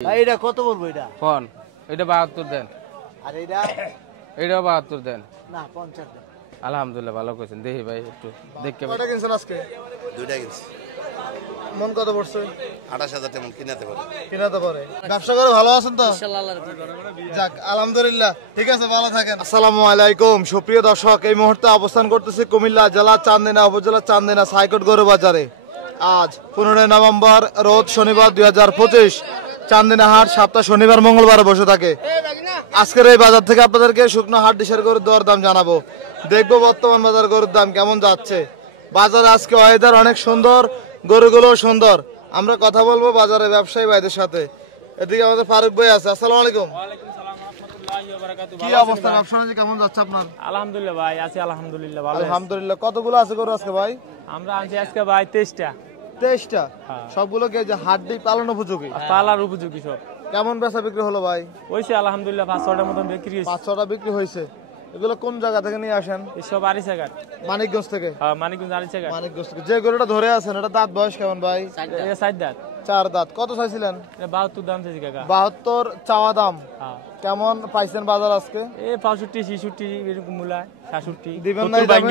এটা কত বলবো এটা কোন এটা 72 দেন আর এটা এটাও 72 দেন না 50 দেন। আলহামদুলিল্লাহ ভালো কইছেন দেখি ভাই একটু দেখকে কয়টা কিনছেন আজকে? দুইটা কিনছি। মন কত পড়ছে? 28,000 টাকা কিনাতে পারে। কিনাতে পারে। ব্যবসা করে ভালো আছেন তো? যাক আলহামদুলিল্লাহ, ঠিক আছে, ভালো থাকেন। আসসালামু আলাইকুম সুপ্রিয় দর্শক, এই মুহূর্তে অবস্থান করতেছি কুমিল্লা জেলা চান্দিনা উপজেলা চান্দিনা সাইকট গরু বাজারে। আজ 15 নভেম্বর রোজ শনিবার 2025, চান্দিনা হাট সপ্তাহ শনিবার মঙ্গলবার বসে থাকে। আজকের এই বাজার থেকে আপনাদেরকে শুকনো হাট ডিশের গরুর দর দাম জানাবো। দেখবো বর্তমান বাজার গরুর দাম কেমন যাচ্ছে। বাজারে আজকে ওয়েদার অনেক সুন্দর, গরুগুলো সুন্দর। আমরা কথা বলবো বাজারে ব্যবসায়ী ভাইদের সাথে। এদিকে আমাদের ফারুক ভাই আছে। আসসালামু আলাইকুম। কি অবস্থা, ব্যবসা বাণিজ্য কেমন যাচ্ছে আপনার? আলহামদুলিল্লাহ ভাই, আছি আলহামদুলিল্লাহ ভালো। আলহামদুলিল্লাহ। কতগুলো আছে গরু আজকে ভাই? আমরা আনছি আজকে ভাই 23টা। 23টা? সবগুলোকে যে হাট দিয়ে পালন উপযোগী, পালার উপযোগী সব। কেমন বেচা বিক্রি হলো ভাই? হইছে আলহামদুলিল্লাহ 5-6টার মতন বিক্রি হইছে। 5-6টা বিক্রি হয়েছে। এগুলো কোন জায়গা থেকে নিয়ে আসেন? এসব আরিসাঘাট, মানিকগঞ্জ থেকে। হ্যাঁ মানিকগঞ্জ আরিসাঘাট। মানিকগঞ্জ থেকে যে গরুটা ধরে আছেন এটা দাঁত বয়স কেমন ভাই? এটা 60 দাঁত। 4 দাঁত। কত চাইছিলেন? এটা 72 দাম চাইছি কাকা। 72 চাওয়া দাম। হ্যাঁ কেমন পাইছেন বাজার আজকে? এই 65 66 এরকম মূলায় 66 দিবেন না এই দামে?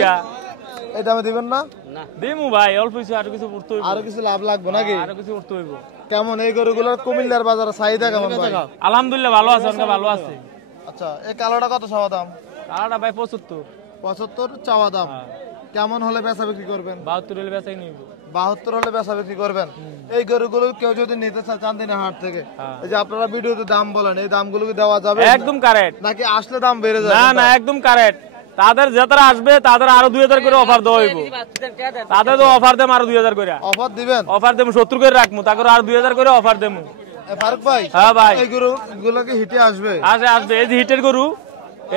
এই দামে দিবেন না? না দেমু ভাই, অল্প কিছু আর কিছু উঠতে হইব। আরো কিছু লাভ লাগবে নাকি? আর কিছু উঠতে হইব। কেমন এই গরুগুলোর কুমিল্লার বাজারে চাহিদা কেমন ভাই? আলহামদুলিল্লাহ ভালো আছে, অনেক ভালো আছে। আচ্ছা, এই কালোটা কত চাওয়া দাম? আলাদা ভাই 75। 75 চাওয়া দাম। কেমন হলে বেচা বিক্রি করবেন? 72 হলে বেচাই নিব। 72 হলে বেচা বিক্রি করবেন। এই গরুগুলো কেউ যদি নিতে চায় চান্দিনা হাট থেকে, এই যে আপনারা ভিডিওতে দাম বলেন, এই দামগুলো কি দেওয়া যাবে? একদম কারেক্ট। নাকি আসলে দাম বেড়ে যাবে? না না একদম কারেক্ট। তাদের যারা আসবে তাদের আরো 2000 করে অফার দেওয়া হইব। তাদের তো অফার দেম আরো 2000 করে। অফার দিবেন? অফার দেম 70 করে রাখমু, তারপর আর 2000 করে অফার দেমু। ফারুক ভাই, হ্যাঁ ভাই, এই গরুগুলো কি হিটে আসবে? আসবে। এই যে হিটের গরু,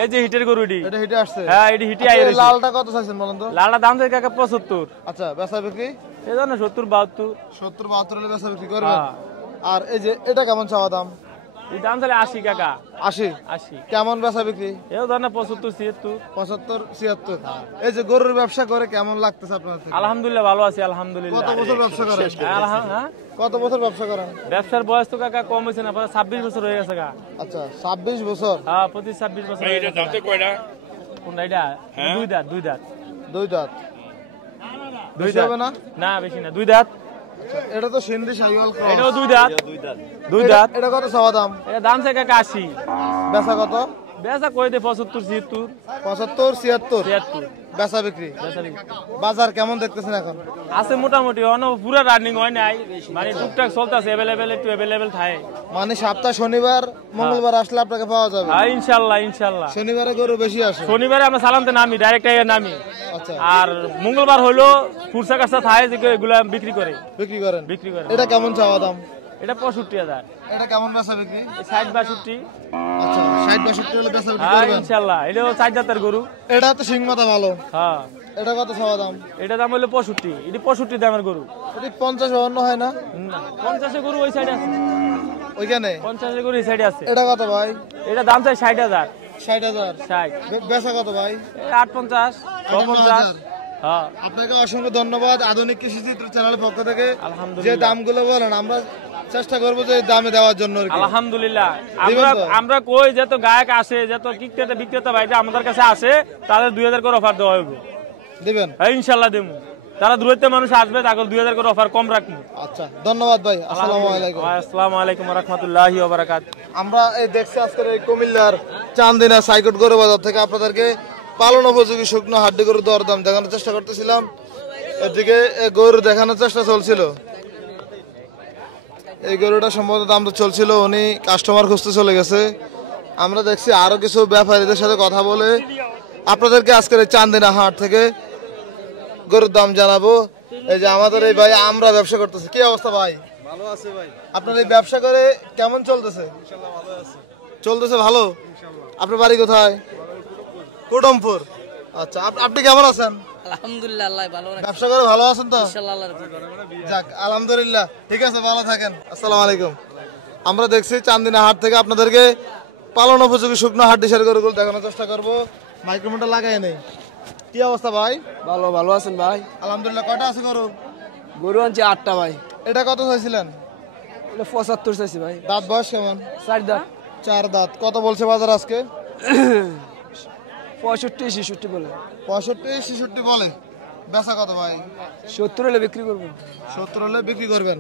এই যে হিটের গরু এডি। এটা হিটে আসছে? হ্যাঁ এডি হিটে আচ্ছা, আইছে। লালটা কত চাইছেন বলেন তো? লালটা দাম থেকে কাকা 75। আচ্ছা, বেচা বিক্রি? এই জন্য 70 72। 70-72 হলে বেচা বিক্রি করবেন। আর এই যে এটা কেমন চাওয়া দাম? এই দাম তাহলে 80 কাকা। 80? কেমন বেচা বিক্রি? এই ধরনে 75 76। 75-76। এই যে গরুর ব্যবসা করে কেমন লাগতেছে আপনার? আলহামদুলিল্লাহ ভালো আছি আলহামদুলিল্লাহ। কত বছর ব্যবসা করেন? হ্যাঁ কত বছর ব্যবসা করেন? ব্যবসার বয়স তো কাকা কম হইছে না, 26 বছর হয়ে গেছে কাকা। আচ্ছা, 26 বছর। হ্যাঁ 26 বছর হয়ে গেছে। এটা কয়টা? কোনটা এটা? দুই দাঁত। দুই দাঁত? বেশি হবে না? না বেশি না, দুই দাঁত। এটা তো সিন্ধি শাহিওয়াল ক্রস। এটাও দুই দাঁত। দুই দাঁত। এটা কত চাওয়া দাম? এটা দাম থেকে 80। বেচা কত? বেচা কই দে 75 76। 75-76 বেচা বিক্রি। বাজার কেমন দেখতেছেন এখন? আছে মোটামুটি, অন পুরো রানিং হয় নাই, মানে টুকটাক চলতেছে, अवेलेबल একটু अवेलेबल থাকে। মানে সপ্তাহ শনিবার মঙ্গলবার আসলে আপনাকে পাওয়া যাবে? হ্যাঁ ইনশাআল্লাহ ইনশাআল্লাহ। শনিবারে গরু বেশি আসে? শনিবারে আমরা সালামতে নামি, ডাইরেক্ট আইয়া নামি। আচ্ছা। আর মঙ্গলবার হইলো ফুরসা কাছটা থাকে যে এগুলা বিক্রি করে। বিক্রি করেন? বিক্রি করে। এটা কেমন চাওয়া দাম? এটা 65,000। এটা কেমন বেচা বিক্রি? 60-62। আচ্ছা, 60-62 হলে বেচা বিক্রি হ্যাঁ করবেন ইনশাআল্লাহ। এটাও 4 দাঁতের গরু। এটা তো সিং মাথা ভালো। হ্যাঁ। এটা কত চাওয়া দাম? এটা দাম হলো 65। এটা 65 দামের গরু। এটি 50-52 হয় না? না 50 এর গরু ওই সাইডে আছে। ওইখানে 50 এর গরু এই সাইডে আছে। এটা কত ভাই? এটা দাম চাই 60,000। 60,000? 60। বেচা কত ভাই? 58 59। হ্যাঁ। আপনাকে অসংখ্য ধন্যবাদ আধুনিক কৃষি চিত্র চ্যানেলের পক্ষ থেকে। যে আলহামদুলিল্লাহ। দামগুলো বলেন আমরা চেষ্টা করবো যে এই দামে দেওয়ার জন্য আর কি। আলহামদুলিল্লাহ। দিবেন তো? আমরা কই যত গায়ক আসে, যত বিক্রেতা ভাইরা আমাদের কাছে আসে, তাদের 2000 করে অফার দেওয়া হবে। দিবেন? হ্যাঁ ইনশাআল্লাহ দেবো। যারা দূরত্বে মানুষ আসবে তাকে 2000 করে অফার কম রাখবো। আচ্ছা, ধন্যবাদ ভাই। আসসালামু আলাইকুম। আসসালামু আলাইকুম ওয়া রাহমাতুল্লাহি ওয়া বারাকাতুহু। আমরা এই দেখছি আজকের এই কুমিল্লার চান্দিনা সাইকট গরু বাজার থেকে আপনাদেরকে পালন উপযোগী শুকনো হাড্ডি গরুর দরদাম দেখানোর চেষ্টা করতেছিলাম। এদিকে গরু দেখানোর চেষ্টা চলছিল। এই গরুটা সম্ভবত দামটা চলছিল, উনি কাস্টমার খুঁজতে চলে গেছে। আমরা দেখছি আরো কিছু ব্যাপারীদের সাথে কথা বলে আপনাদেরকে আজকের এই চান্দিনা হাট থেকে গরুর দাম জানাবো। এই যে আমাদের এই ভাই আমরা ব্যবসা করতেছি। কি অবস্থা ভাই? ভালো আছে ভাই। আপনার এই ব্যবসা করে কেমন চলতেছে? ইনশাআল্লাহ ভালো আছে। চলতেছে ভালো? আপনার বাড়ি কোথায়? কুটুমপুর। আচ্ছা, আপনি কেমন আছেন? আলহামদুলিল্লাহ আল্লাহ ভালো রাখে। ব্যবসা করে ভালো আছেন তো? ইনশাআল্লাহ আল্লাহর রহমতে। যাক আলহামদুলিল্লাহ, ঠিক আছে, ভালো থাকেন। আসসালামু আলাইকুম। আমরা দেখছি চান্দিনা হাট থেকে আপনাদেরকে পালন উপযোগী শুকনো হাট ডিশের গরুগুলো দেখানোর চেষ্টা করবো। মাইক্রোফোনটা লাগাই নেই। কি অবস্থা ভাই? ভালো আছেন ভাই? আলহামদুলিল্লাহ। কয়টা আছে গরু? গরু আনছি 8টা ভাই। এটা কত চাইছিলেন? এটা 75 চাইছি ভাই। দাঁত বয়স কেমন? 4 দাঁত। 4 দাঁত। কত বলছে বাজার আজকে? 65 66 বলে। 65 66 বলে। বেচা কত ভাই? 70 হলে বিক্রি করব। 70 হলে বিক্রি করবেন?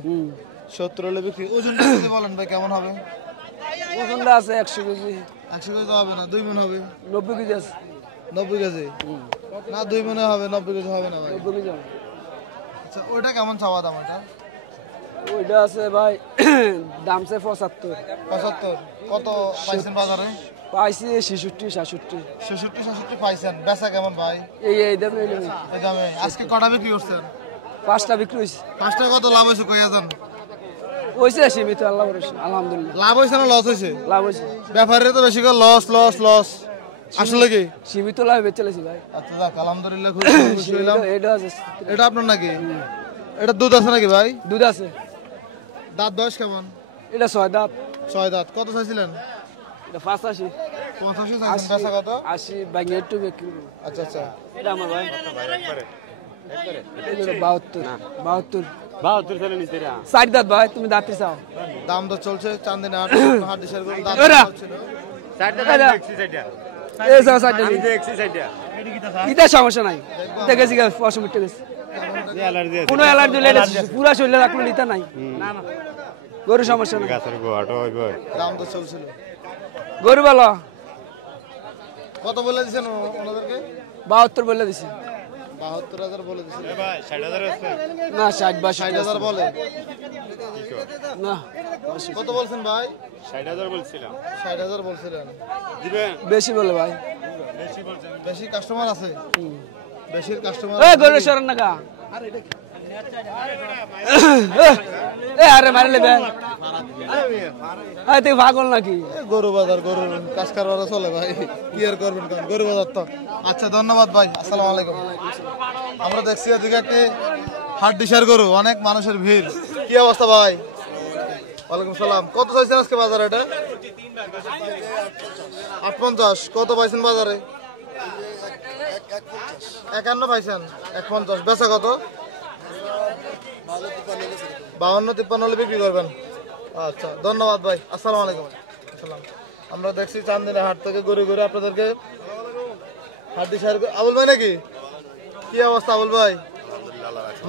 70 হলে বিক্রি। ওজনটা যদি বলেন ভাই কেমন হবে? ওজনটা আছে 100 কেজি। 100 কেজি তো হবে না, 2 মণ হবে। 90 কেজি আছে। 90 কেজি না, 2 মণে হবে, 90 কেজি হবে না ভাই। 90 কেজি হবে। আচ্ছা ওইটা কেমন চাওয়া দাম? এটা ওইটা আছে ভাই দাম আছে 75। 75। কত পাইছেন বাজারে? পাইছি 66 67। 66 67 পাইছেন। বেচা কেমন ভাই? এই দামে এই দামে। আজকে কটা বিক্রি করছেন? 5টা বিক্রি হইছে। 5টা কত লাভ হয়েছে কইয়া যান? হইছে সীমিত, আল্লাহ ভরসা, আলহামদুলিল্লাহ। লাভ হয়েছে না লস হয়েছে? লাভ হইছে। ব্যাপারে তো বেশি করে লস লস লস। আসলে কি সীমিত লাভ বেচেছি ভাই। আচ্ছা যাক আলহামদুলিল্লাহ, খুব খুশি হইলাম। এটা আছে। এটা আপনার নাকি? এটা দুধ আছে নাকি ভাই? দুধ আছে। দাঁত বয়স কেমন? এটা 6 দাঁত। 6 দাঁত। কত চাইছিলেন? এটা 85। 85 চাইছেন। বেচা কত? 80 ভাঙে একটু বিক্রি করব। আচ্ছা আচ্ছা। এটা আমার ভাই। এটা 72 না 72 চলে নিতে রা। 60 দাঁত ভাই, তুমি দাঁতই চাও। দাম তো চলছে চান্দিনা হাট ডিসার করে দাম ওরা। চলছিল। এই যাও 60 এটা সমস্যা নাই। দেখেছি গাছ 65 টাকা। কোনো অ্যালার্জি হলে পুরা শরীরে রাখলে নিতে নাই। না না গরু সমস্যা নাই। দাম তো চলছিল। গরু ভালো। কত বলে দিছেন ওনাদেরকে? 72 বলে দিছি। 72,000 বলে দিছেন। না 60 বা 60,000 বলে না। কত বলছেন ভাই? 60,000 বলছিলাম। 60,000 বলছিলেন। দিবেন? বেশি বলে ভাই। বেশি কাস্টমার আছে? বেশি কাস্টমার। এই গরু সরান না কা। আরে এটা কি? আরে মারলে ভাই। আরে তুই পাগল নাকি? গরু বাজার, গরু কাজ কারবার চলে ভাই, কি আর করবেন কোন গরু বাজার তো। আচ্ছা ধন্যবাদ ভাই, আসসালামু আলাইকুম। আমরা দেখছি এদিকে একটি হাট ডিসার গরু, অনেক মানুষের ভিড়। কি অবস্থা ভাই? ওয়ালাইকুম সালাম। কত চাইছেন আজকে বাজারে? এটা 850। কত পাইছেন বাজারে? 51 পাইছেন। 150। বেচা কত? 52-53 হলে বিক্রি করবেন। আচ্ছা ধন্যবাদ ভাই, আসসালামু আলাইকুম। আসসালাম। আমরা দেখছি চান্দিনা হাট থেকে ঘুরে ঘুরে আপনাদেরকে হাট ডিসার। আবুল ভাই নাকি? কি অবস্থা আবুল ভাই?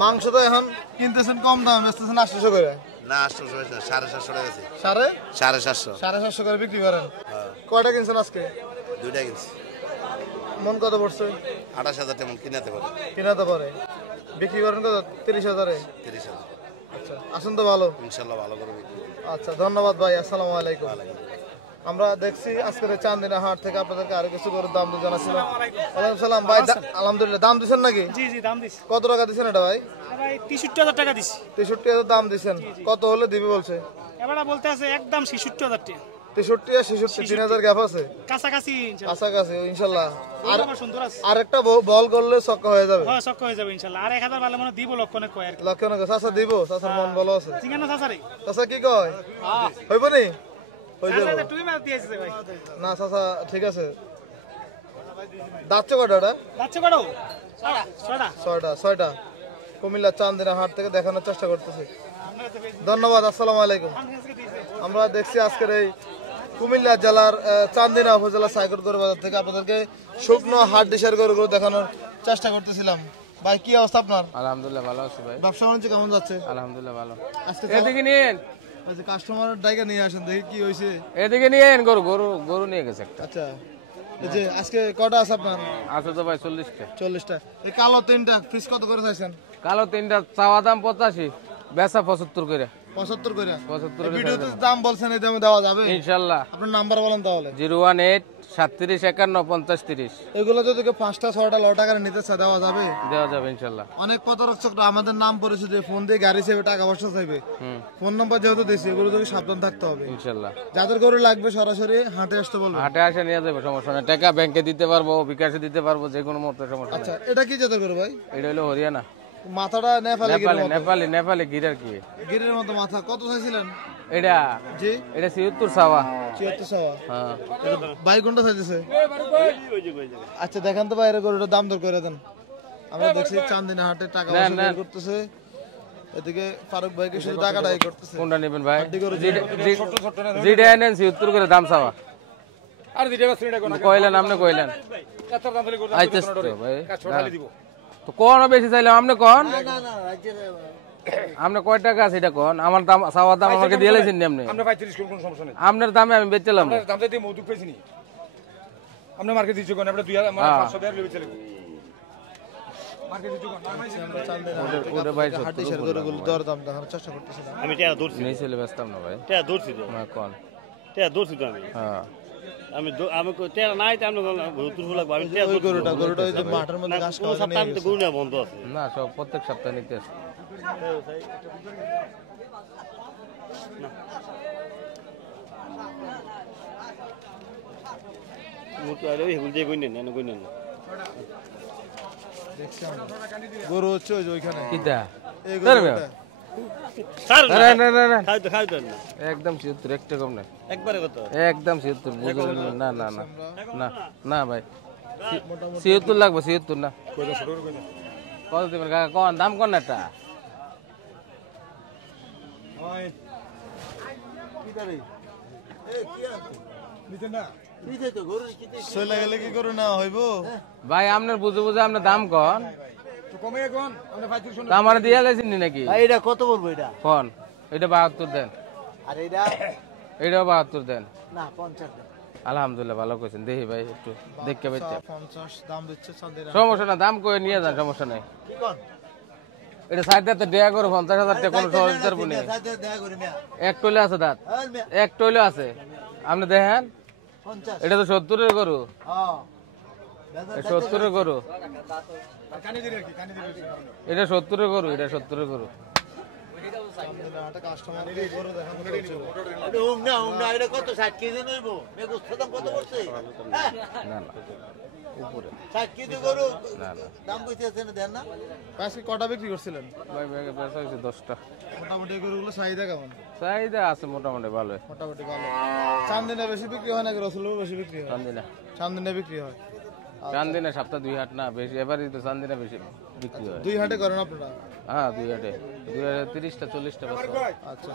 মাংস তো এখন কিনতেছেন কম দামে, বেচতেছেন 800 করে। না 800 হয়েছে না, 750 টাকা গেছে। 750 750 করে বিক্রি করেন। কয়টা কিনছেন আজকে? দুইটা কিনছি। মন কত পড়ছে? 28,000 টাকা কিনাতে পারে। কিনাতে পারে। বিক্রি করেন কত? 30,000-এ। 30,000। আচ্ছা আসুন তো ভালো। ইনশাআল্লাহ ভালো করে বিক্রি। আচ্ছা ধন্যবাদ ভাই, আসসালামু আলাইকুম। আমরা দেখছি আজকের চান্দিনা হাট থেকে আপনাদেরকে আরো কিছু করে দাম দিয়ে জানাচ্ছিলাম। ওয়ালাইকুম সালাম ভাই, আলহামদুলিল্লাহ। দাম দিচ্ছেন নাকি? জি জি দাম দিছি কত টাকা দিচ্ছেন এটা ভাই? ভাই 63,000 টাকা দিছি। 63,000 দাম দিচ্ছেন। কত হলে দিবে বলছে? এবারে বলতে আছে একদম 66,000 টাকা। 63 আর 66 3,000 গ্যাপ আছে কাছাকাছি ইনশাআল্লাহ। কাছাকাছি ইনশাল্লাহ। আর আমার সুন্দর আছে। আরেকটা বল করলে ছক্কা হয়ে যাবে। হ্যাঁ সক্ক হয়ে যাবে ইনশাআল্লাহ। আর 1000 ভালো মনে দিব লক্ষণে কয় আর কি। লক্ষণ চাষা দিব, চাষার মন ভালো আছে। চিঙ্গানো চাচারে চাষা কি কয়? হইব নি? হয়ে যাবে। আচ্ছা তুমি মার দিয়েছিস ভাই। না চাষা ঠিক আছে। দাঁতছে কটা এটা? যাচ্ছে কত? 6টা। 6টা। কুমিল্লা চান্দিনা হাট থেকে দেখানোর চেষ্টা করতেছি। ধন্যবাদ, আসসালামু আলাইকুম। আমরা দেখছি আজকের এই কুমিল্লা জেলার চান্দিনা উপজেলা সাইকট গরু বাজার থেকে আপনাদেরকে শুকনো হাট ডিসার গরুগুলো দেখানোর চেষ্টা করতেছিলাম। ভাই কি অবস্থা আপনার? আলহামদুলিল্লাহ ভালো আছি ভাই। ব্যবসা বাণিজ্য কেমন যাচ্ছে? আলহামদুলিল্লাহ ভালো। আজকে এদিকে নিয়েন, কাস্টমারের ডাইকা নিয়ে আসেন, দেখি কি হয়েছে। এদিকে নিয়েন। গরু গরু গরু নিয়ে গেছে একটা। আচ্ছা এই যে আজকে কটা আছে আপনার? আছে তো ভাই 40টা। 40টা। এই কালো 3টা পিস কত করে চাইছেন? কালো 3টা চাওয়া দাম 85, বেচা 75 করে। 75 করে। 75 এই ভিডিওতে দাম বলছেন, এই দামে দেওয়া যাবে ইনশাআল্লাহ। আপনার নাম্বার বলেন তাহলে। 018 37 51 50 30 এগুলো যদি কেউ 5টা 6টা লট আকারে নিতে চায় দেওয়া যাবে? দেওয়া যাবে ইনশাআল্লাহ। অনেক প্রতারকরা আমাদের নাম পরিচয় দিয়ে ফোন দিয়ে গাড়ি চাইবে, টাকা পয়সা চাইবে। ফোন নাম্বার যেহেতু দিয়েছি, এগুলো থেকে সাবধান থাকতে হবে ইনশাআল্লাহ। যাদের গরু লাগবে সরাসরি হাটে আসতে বলবো। হাটে আসে নিয়ে যাবে, সমস্যা নেই। টাকা ব্যাংকে দিতে পারবো, বিকাশে দিতে পারবো, যে কোনো মতে সমস্যা নেই। আচ্ছা এটা কি জাতের গরু ভাই? এটা হলো হরিয়ানা। মাথাটা নেপালি নেপালি নেপালি নেপালি গিরার কি গিরের মতো মাথা। কত চাইছিলেন? এটা জি এটা 76 চাওয়া। 76 চাওয়া। হ্যাঁ ভাই কোনটা চাইতেছে? আচ্ছা দেখেন তো বাইরে গরুটার দাম দর করে দেন। আমরা দেখছি চান্দিনা হাটে টাকা পয়সা বের করতেছে। এদিকে ফারুক ভাইকে শুধু টাকাটাই করতেছে। কোনটা নেবেন ভাই? হাড্ডি গরু যেটা এনেন ৭৬ করে দাম চাওয়া। আর দিতে পারছি না কোন কইলেন আপনি কইলেন এত দাম দিলে করতে আইতেছ তো ভাই। ছোটালি দিব তো কোন বেশি চাইলাম আপনি কোন? না না না রাজ্যের আপনি কয় টাকা আছে এটা কোন? আমার দাম চাওয়ার দাম আমাকে দিয়ে লাইছেন নি আপনি। আমরা 35 কোন সমস্যা নেই আপনার দামে আমি বেচলাম। আমরা দাম দিতে মৌদুক পেয়েছি নি আপনি মার্কেট দিচ্ছ কোন আমরা 2000 মানে 500 টাকা লেবে চলে মার্কেট দিচ্ছ কোন আমরা চান্দেনা ওটা ভাই হাড্ডি শেয়ার গরুগুলো দরদাম দেখানোর চেষ্টা করতেছিলাম। আমি টেয়া ধরছি নেই চলে ব্যস্তাম না ভাই। টেয়া ধরছি তো না কোন? টেয়া ধরছি তো আমি হ্যাঁ আমি টেয়া নাই তো আমি ভুতুর ফুলাক আমি টেয়া ওই গরুটা ওই যে মাঠের মধ্যে ঘাস খাওয়া সপ্তাহে আমি তো গরু নেওয়া বন্ধ আছে না সব প্রত্যেক সপ্তাহে নিতে আসে। মুতু আরে ওই হুল যে কই নেন কই নেন দেখছি আমরা। গরু হচ্ছে ওই যে ওইখানে কিটা? এই ধরবে? গরুটা স্যার না না না না খাই তো না একদম ৭৬ একটা কম না। একবারে কত একদম ৭৬ বুঝলেন না না না না না ভাই ৭৬ লাগবে ৭৬ না। কত দিবেন কাকা কোন দাম কোন একটা? কি করে নিতে না দিতে তো গরু কিতে চলে গেলে কি গরু না হইবো? ভাই আপনার বুঝে বুঝে আপনার দাম কোন? তো কমে কোন আমরা 35 তা আমার দিয়ে লাইছেন নি নাকি? ভাই এটা কত পড়বো এটা? কোন? এটা ৭২ দেন। আর এটা এটাও ৭২ দেন। না 50 দেন। আলহামদুলিল্লাহ ভালো কইছেন। দেখি ভাই একটু দেখতে পাইতে 50 দাম দিচ্ছে চান্দেনা। সমস্যা না দাম কই নিয়ে যান সমস্যা নাই। কি কোন? এটা সাইডে তো দেয়া করো ৫০,০০০ টাকা কোনো সহজ করব না। দেখা করে মিয়া এক টইলে আছে দাঁত আর মিয়া এক টইলে আছে আপনি দেখেন 50 এটা তো ৭০-এর গরু হ্যাঁ ৭০-এর গরু কানি দিলে কি কানি দিলে এটা ৭০-এর গরু এটা ৭০-এর গরু চান্দেনা হাটে কাস্টমার গরু দেখানো হচ্ছে। এটা হুম না এটা কত 60 কেজি নইবো মে গোস্ত দাম কত পড়ছে? হ্যাঁ না না উপরে 60 কেজি গরু না না দাম কইতেছেন দেন না? আজকে কটা বিক্রি করছিলেন? ভাই ব্যাগে বেচা হয়েছে 10টা। মোটামুটি এই গরুগুলো চাহিদা কেমন? চাহিদা আছে মোটামুটি ভালো। মোটামুটি ভালো। চান্দিনা বেশি বিক্রি হয় নাকি রসুলপুর বেশি বিক্রি হয়? চান্দিনা চান্দিনা বিক্রি হয়। চান্দিনা সপ্তাহে 2 হাট না বেশি এবারই তো চান্দিনা বেশি বিক্রি হয়। দুই হাটে করেন আপনারা? হ্যাঁ 2 হাটে 30টা 40টা বেচা। আচ্ছা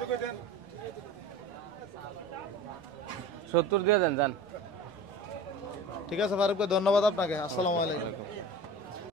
৭০ দিয়ে দেন যান। ঠিক আছে ফারুক ভাই ধন্যবাদ আপনাকে। আসসালামু আলাইকুম।